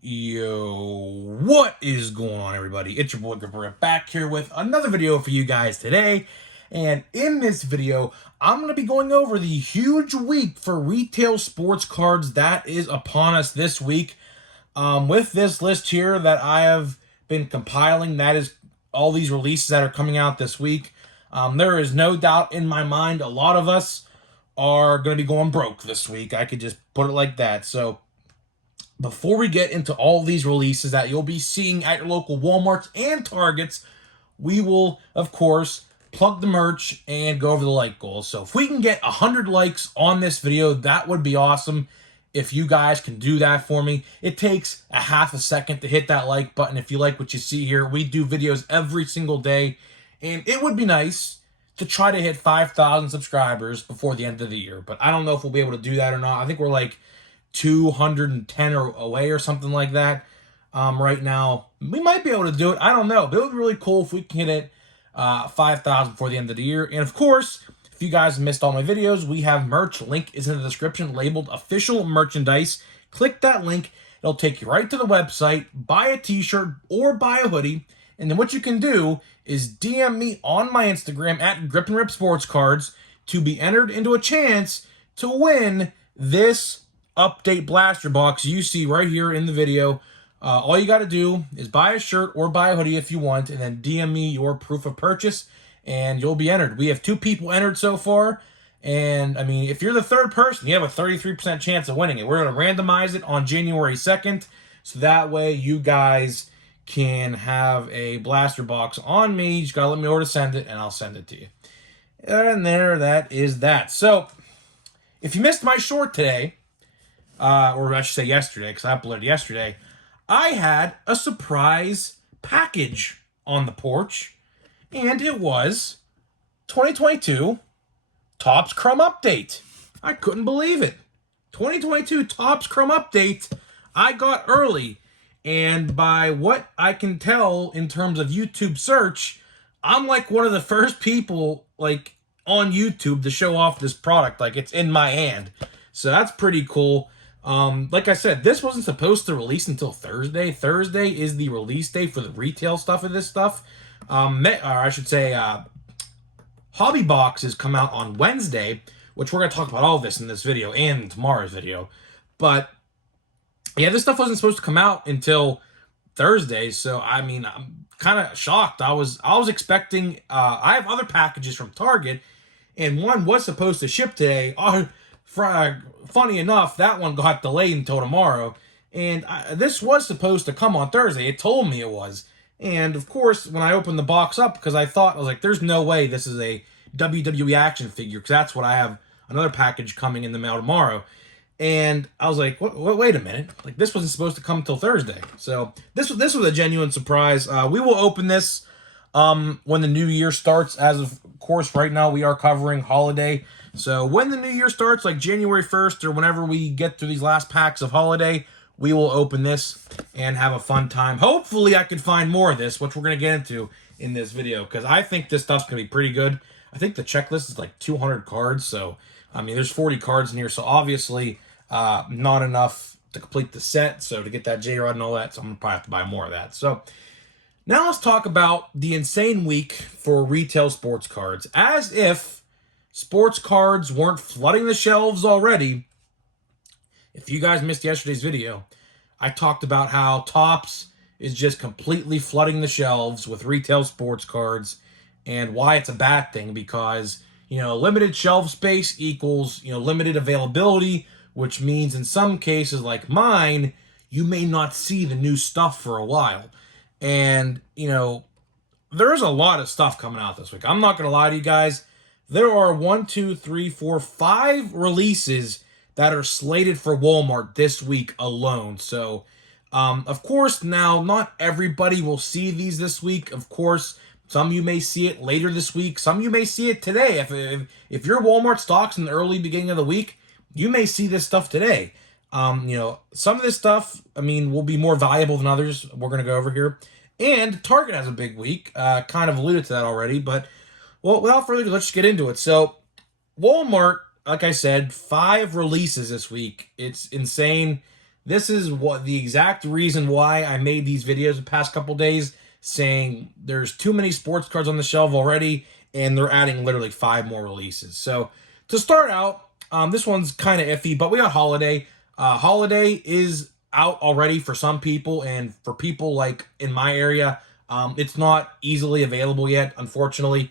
Yo, what is going on, everybody? It's your boy Gripper back here with another video for you guys today. And in this video, I'm going to be going over the huge week for retail sports cards that is upon us this week. With this list here that I have been compiling, that is all these releases that are coming out this week. There is no doubt in my mind a lot of us are going to be going broke this week. I could just put it like that. So before we get into all these releases that you'll be seeing at your local Walmarts and Targets, we will, of course, plug the merch and go over the like goals. So if we can get 100 likes on this video, that would be awesome. If you guys can do that for me, it takes a half a second to hit that like button. If you like what you see here, we do videos every single day, and it would be nice to try to hit 5,000 subscribers before the end of the year. But I don't know if we'll be able to do that or not. I think we're like 210 away or something like that right now. We might be able to do it. I don't know. But it would be really cool if we can hit it 5,000 before the end of the year. And of course, if you guys missed all my videos, we have merch. Link is in the description labeled official merchandise. Click that link. It'll take you right to the website. Buy a t-shirt or buy a hoodie. And then what you can do is DM me on my Instagram at Grip and Rip Sports Cards to be entered into a chance to win this update blaster box you see right here in the video. All you got to do is buy a shirt or buy a hoodie if you want, and then DM me your proof of purchase, and you'll be entered. We have 2 people entered so far, and I mean, if you're the third person, you have a 33% chance of winning it. We're going to randomize it on January 2nd, so that way you guys can have a blaster box on me. You just got to let me know where to send it, and I'll send it to you. And there, that is that. So, if you missed my short today, or I should say yesterday, because I uploaded yesterday, I had a surprise package on the porch, and it was 2022 Topps Chrome Update. I couldn't believe it. 2022 Topps Chrome Update, I got early, and by what I can tell in terms of YouTube search, I'm like one of the first people like on YouTube to show off this product, like it's in my hand. So that's pretty cool. Like I said, this wasn't supposed to release until Thursday. Thursday is the release day for the retail stuff of this stuff. Or I should say, hobby boxes come out on Wednesday, which we're going to talk about all this in this video and tomorrow's video. But yeah, this stuff wasn't supposed to come out until Thursday. So, I mean, I'm kind of shocked. I was expecting, I have other packages from Target, and one was supposed to ship today. Funny enough, that one got delayed until tomorrow, and this was supposed to come on Thursday. It told me it was, and of course, when I opened the box up, because I was like, there's no way this is a WWE action figure, because that's what I have another package coming in the mail tomorrow, and I was like, wait a minute, like this wasn't supposed to come until Thursday. So this was a genuine surprise. We will open this when the new year starts. As of course, right now we are covering holiday. So when the new year starts, like January 1st or whenever we get through these last packs of holiday, we will open this and have a fun time. Hopefully I can find more of this, which we're going to get into in this video, because I think this stuff's going to be pretty good. I think the checklist is like 200 cards. So, I mean, there's 40 cards in here. So obviously not enough to complete the set. So to get that J-Rod and all that, so I'm going to probably have to buy more of that. So now let's talk about the insane week for retail sports cards. As if sports cards weren't flooding the shelves already. If you guys missed yesterday's video, I talked about how Topps is just completely flooding the shelves with retail sports cards, and why it's a bad thing, because, you know, limited shelf space equals, you know, limited availability, which means in some cases like mine, you may not see the new stuff for a while. And, you know, there's a lot of stuff coming out this week. I'm not going to lie to you guys. There are 5 releases that are slated for Walmart this week alone. So, of course, now not everybody will see these this week. Of course, some of you may see it later this week. Some of you may see it today. If your Walmart stocks in the early beginning of the week, you may see this stuff today. You know, some of this stuff, I mean, will be more valuable than others. We're going to go over here. And Target has a big week. Kind of alluded to that already, but well, without further ado, let's just get into it. So, Walmart, like I said, 5 releases this week. It's insane. this is what the exact reason why I made these videos the past couple days, saying there's too many sports cards on the shelf already, and they're adding literally 5 more releases. So to start out, this one's kind of iffy, but we got Holiday. Holiday is out already for some people, and for people like in my area, it's not easily available yet, unfortunately.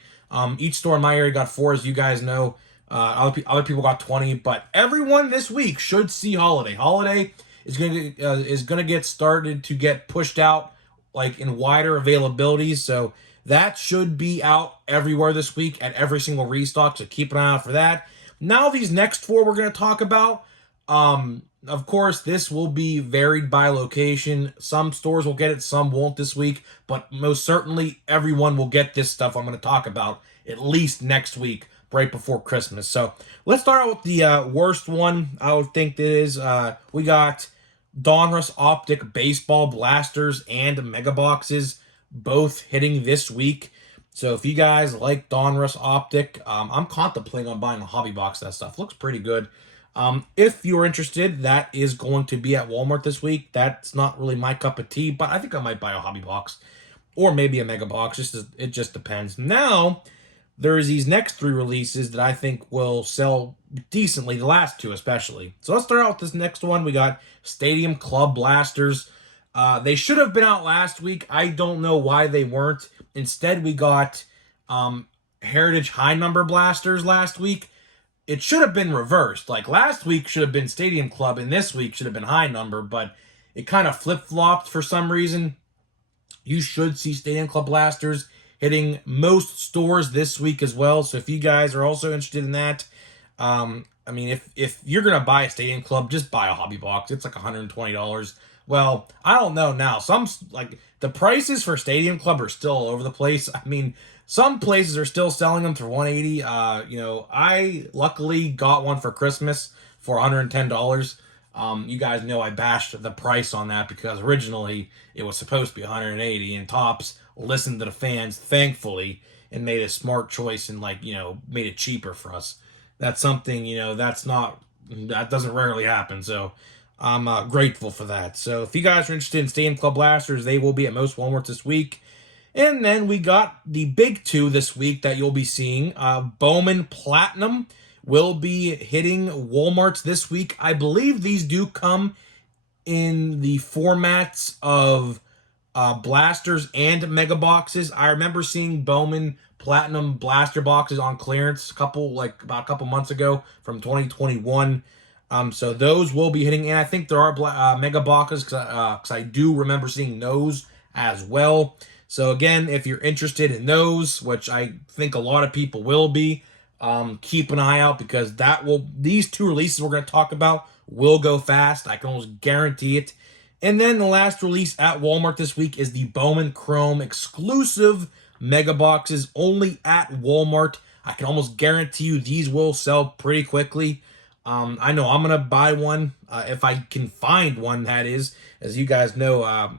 Each store in my area got 4, as you guys know. Other people got 20, but everyone this week should see Holiday. Holiday is gonna get started to get pushed out like in wider availabilities, so that should be out everywhere this week at every single restock. So keep an eye out for that. Now these next 4 we're gonna talk about. Of course, this will be varied by location. Some stores will get it, some won't this week, but most certainly everyone will get this stuff I'm going to talk about at least next week, right before Christmas. So let's start out with the worst one. I would think that is we got Donruss Optic Baseball Blasters and Mega Boxes, both hitting this week. So if you guys like Donruss Optic, I'm contemplating on buying a hobby box of that stuff. Looks pretty good. If you're interested, that is going to be at Walmart this week. That's not really my cup of tea, but I think I might buy a hobby box or maybe a mega box. It just depends. Now, there's these next 3 releases that I think will sell decently, the last 2 especially. So let's start out with this next one. We got Stadium Club Blasters. They should have been out last week. I don't know why they weren't. Instead, we got Heritage High Number Blasters last week. It should have been reversed. Like last week should have been Stadium Club, and this week should have been High Number, but it kind of flip-flopped for some reason. You should see Stadium Club Blasters hitting most stores this week as well. So if you guys are also interested in that, I mean, if you're gonna buy a Stadium Club, just buy a hobby box. It's like $120. Well, I don't know now. Some like the prices for Stadium Club are still all over the place. I mean, some places are still selling them for $180. I luckily got one for Christmas for $110. You guys know I bashed the price on that because originally it was supposed to be $180, and Topps listened to the fans, thankfully, and made a smart choice and made it cheaper for us. That's something that doesn't rarely happen. So I'm grateful for that. So if you guys are interested in Stadium Club Blasters, they will be at most Walmart this week. And then we got the big 2 this week that you'll be seeing. Bowman Platinum will be hitting Walmarts this week. I believe these do come in the formats of blasters and mega boxes. I remember seeing Bowman Platinum blaster boxes on clearance about a couple months ago from 2021. So those will be hitting, and I think there are mega boxes because I do remember seeing those as well. So again, if you're interested in those, which I think a lot of people will be, keep an eye out because these 2 releases we're going to talk about will go fast. I can almost guarantee it. And then the last release at Walmart this week is the Bowman Chrome exclusive mega boxes only at Walmart. I can almost guarantee you these will sell pretty quickly. I know I'm going to buy one if I can find one, that is. As you guys know,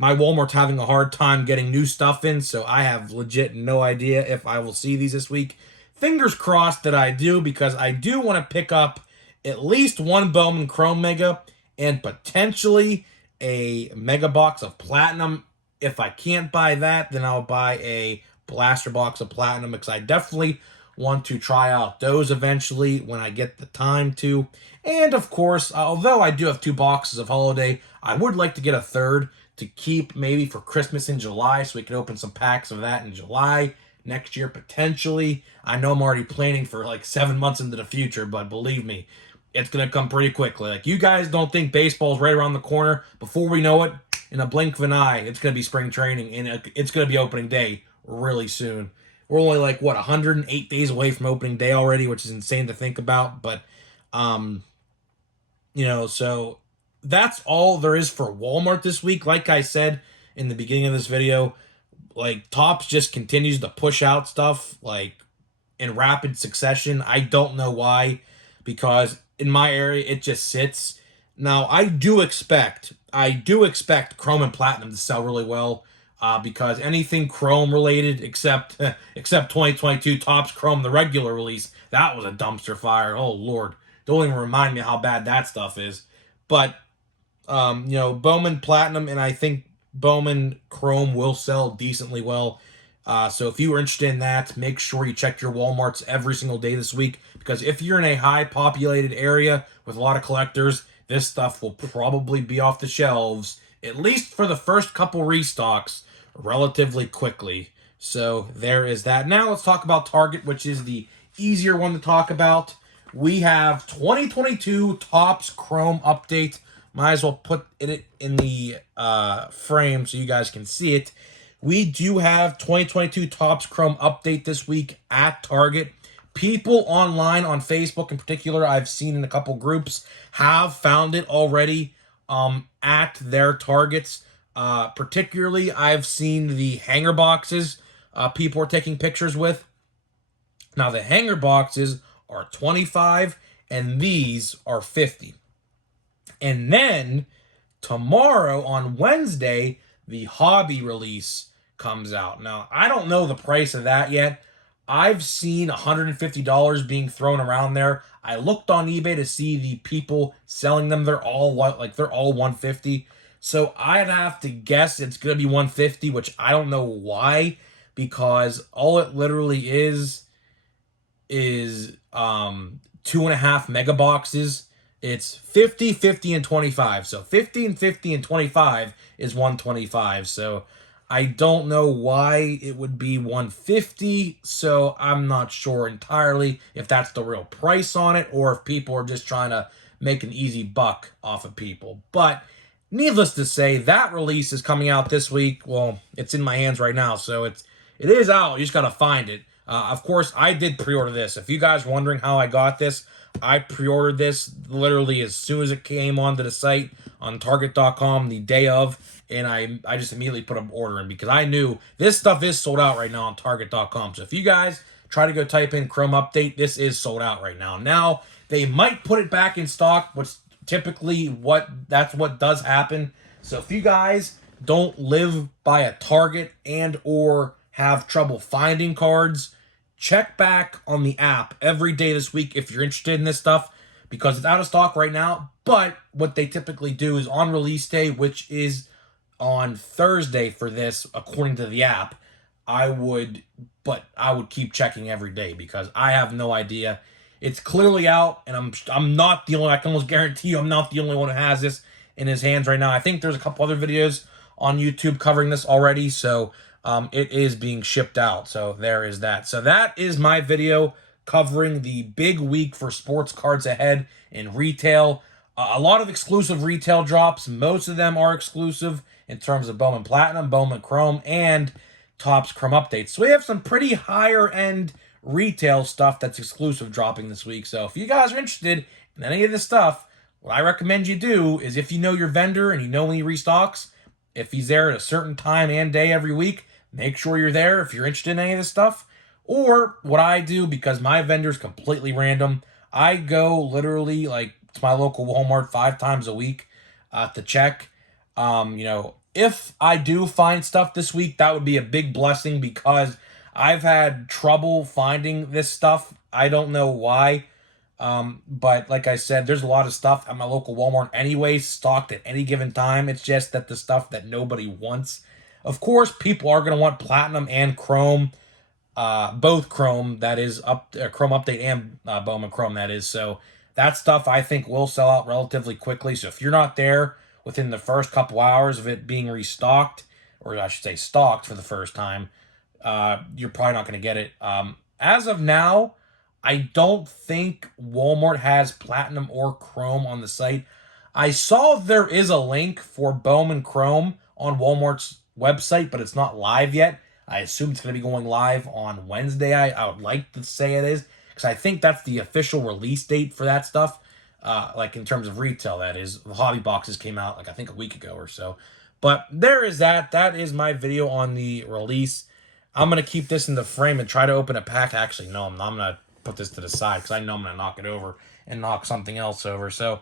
my Walmart's having a hard time getting new stuff in, so I have legit no idea if I will see these this week. Fingers crossed that I do, because I do want to pick up at least one Bowman Chrome Mega and potentially a Mega Box of Platinum. If I can't buy that, then I'll buy a Blaster Box of Platinum, because I definitely want to try out those eventually when I get the time to. And of course, although I do have 2 boxes of Holiday, I would like to get a third to keep maybe for Christmas in July, so we can open some packs of that in July next year potentially. I know I'm already planning for like 7 months into the future, but believe me, it's going to come pretty quickly. Like, you guys don't think baseball's right around the corner. Before we know it, in a blink of an eye, it's going to be spring training, and it's going to be opening day really soon. We're only 108 days away from opening day already, which is insane to think about. But, so that's all there is for Walmart this week. Like I said in the beginning of this video, Topps just continues to push out stuff in rapid succession. I don't know why, because in my area it just sits. Now I do expect Chrome and Platinum to sell really well, because anything Chrome related except 2022 Topps Chrome, the regular release, that was a dumpster fire. Oh Lord, don't even remind me how bad that stuff is. But Bowman Platinum and I think Bowman Chrome will sell decently well. So if you were interested in that, make sure you check your Walmarts every single day this week, because if you're in a high populated area with a lot of collectors, this stuff will probably be off the shelves, at least for the first couple restocks, relatively quickly. So there is that. Now let's talk about Target, which is the easier one to talk about. We have 2022 Topps Chrome update. Might as well put it in the frame so you guys can see it. We do have 2022 Topps Chrome update this week at Target. People online on Facebook in particular, I've seen in a couple groups, have found it already at their Targets. Particularly, I've seen the hanger boxes people are taking pictures with. Now, the hanger boxes are 25 and these are 50. And then tomorrow on Wednesday, the hobby release comes out. Now, I don't know the price of that yet. I've seen $150 being thrown around there. I looked on eBay to see the people selling them. They're all 150. So I'd have to guess it's going to be 150, which I don't know why, because all it literally is 2.5 mega boxes. It's 50, 50, and 25. So 50 and 50 and 25 is 125. So I don't know why it would be 150. So I'm not sure entirely if that's the real price on it or if people are just trying to make an easy buck off of people. But needless to say, that release is coming out this week. Well, it's in my hands right now, so it is out. You just got to find it. Of course, I did pre-order this. If you guys are wondering how I got this, I pre-ordered this literally as soon as it came onto the site on Target.com the day of, and I just immediately put an order in because I knew this stuff is sold out right now on Target.com. So if you guys try to go type in Chrome Update, this is sold out right now. Now, they might put it back in stock, which typically that's what does happen. So if you guys don't live by a Target and or have trouble finding cards, check back on the app every day this week if you're interested in this stuff, because it's out of stock right now. But what they typically do is on release day, which is on Thursday for this, according to the app, I would keep checking every day because I have no idea. It's clearly out, and I'm not the only. I can almost guarantee you, I'm not the only one who has this in his hands right now. I think there's a couple other videos on YouTube covering this already, so it is being shipped out. So there is that. So that is my video covering the big week for sports cards ahead in retail. A lot of exclusive retail drops. Most of them are exclusive in terms of Bowman Platinum, Bowman Chrome, and Topps Chrome updates. So we have some pretty higher end retail stuff that's exclusive dropping this week. So if you guys are interested in any of this stuff, what I recommend you do is, if you know your vendor and you know when he restocks, if he's there at a certain time and day every week, make sure you're there if you're interested in any of this stuff. Or what I do, because my vendor's completely random, I go literally to my local Walmart 5 times a week to check. If I do find stuff this week, that would be a big blessing because I've had trouble finding this stuff. I don't know why. But like I said, there's a lot of stuff at my local Walmart anyway, stocked at any given time. It's just that the stuff that nobody wants. Of course, people are going to want Platinum and Chrome, both Chrome, that is, Chrome Update and Bowman Chrome, that is. So that stuff I think will sell out relatively quickly. So if you're not there within the first couple hours of it being restocked, or I should say stocked for the first time, you're probably not going to get it. As of now, I don't think Walmart has Platinum or Chrome on the site. I saw there is a link for Bowman Chrome on Walmart's website, but it's not live yet. I assume it's going to be going live on Wednesday. I would like to say it is, because I think that's the official release date for that stuff. In terms of retail, that is. The hobby boxes came out, I think a week ago or so. But there is that. That is my video on the release. I'm going to keep this in the frame and try to open a pack. Actually, no, I'm not. I'm going to put this to the side because I know I'm going to knock it over and knock something else over. So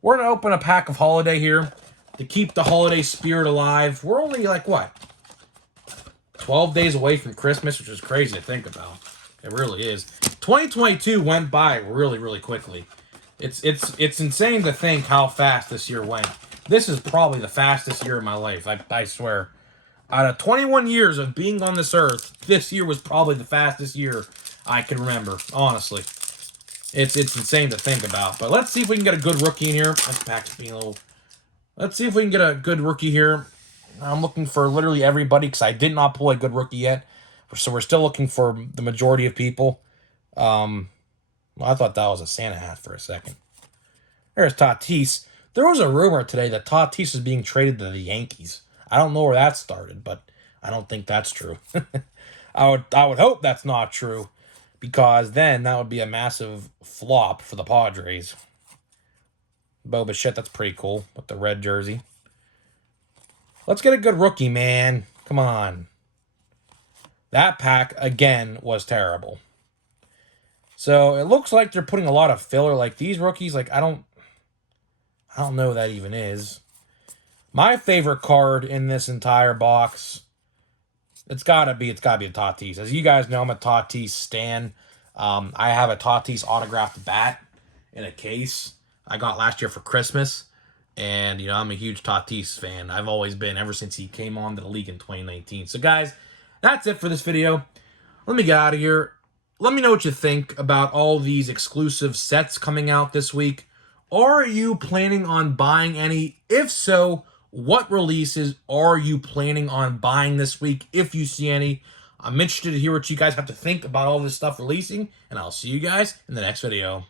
we're going to open a pack of Holiday here to keep the holiday spirit alive. We're only 12 days away from Christmas, which is crazy to think about. It really is. 2022 went by really, really quickly. It's insane to think how fast this year went. This is probably the fastest year of my life. I swear. Out of 21 years of being on this earth, this year was probably the fastest year I can remember. Honestly, it's insane to think about. But let's see if we can get a good rookie in here. This pack's being a little. Let's see if we can get a good rookie here. I'm looking for literally everybody because I did not pull a good rookie yet. So we're still looking for the majority of people. Well, I thought that was a Santa hat for a second. There's Tatis. There was a rumor today that Tatis is being traded to the Yankees. I don't know where that started, but I don't think that's true. I would hope that's not true, because then that would be a massive flop for the Padres. Boba shit, that's pretty cool with the red jersey. Let's get a good rookie, man. Come on. That pack, again, was terrible. So it looks like they're putting a lot of filler. Like these rookies, like I don't know what that even is. My favorite card in this entire box, it's gotta be a Tatis. As you guys know, I'm a Tatis stan. I have a Tatis autographed bat in a case I got last year for Christmas. And, I'm a huge Tatis fan. I've always been, ever since he came on to the league in 2019. So, guys, that's it for this video. Let me get out of here. Let me know what you think about all these exclusive sets coming out this week. Are you planning on buying any? If so, what releases are you planning on buying this week, if you see any? I'm interested to hear what you guys have to think about all this stuff releasing, and I'll see you guys in the next video.